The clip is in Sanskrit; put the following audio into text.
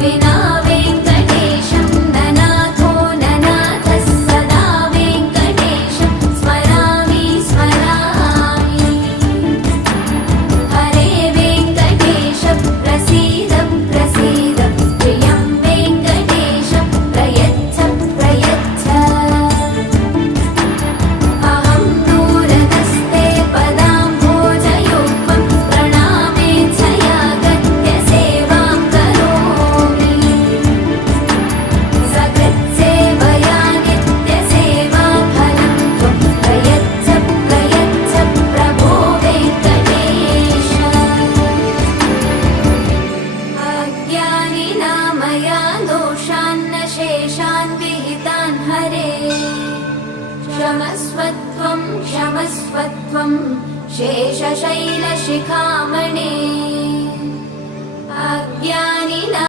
विना वेङ्कटेशं ननाथो ननाथः सदा वेङ्कटेशं स्मरामि स्मरामि। हरे वेङ्कटेश प्रसीद प्रसीद प्रियं वेङ्कटेश प्रयच्छ प्रयच्छ। अहं दूरतस्ते पदाम्भोजयुग्मं प्रणामेच्छया गत्य सेवां करोमि। सकृत्सेवया नित्यसेवाफलं त्वं प्रयच्छ प्रयच्छ प्रभो वेङ्कटेश। अज्ञानिना मया दोषान्न शेषान् विहितान् हरे। क्षमस्वत्वं क्षमस्वत्वं शेषशैलशिखामणे। अज्ञानिना